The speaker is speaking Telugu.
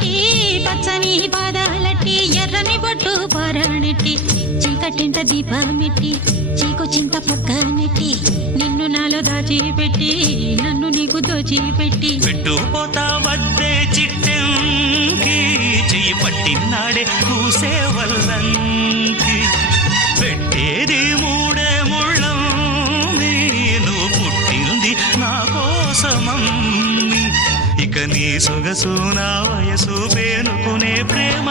పెట్టి పచ్చని పాదాలట్టి ఎర్రని బొట్టు పారాణెట్టి చీకటింట దీపమెట్టి చీకు చింత పక్క నెట్టి నిన్ను నాలో దాచిపెట్టి నన్ను నీకు దోచిపెట్టి పెట్టుపోతా వద్దే చిట్టెంకి చెయ్యి పట్టినాడే కూసే వల్లంకి పెట్టేది మూడే ముళ్ళం నువ్వు పుట్టింది నా కోసమమ్మి ఇక నీ సొగసు నా వయసు పేనుకునే ప్రేమ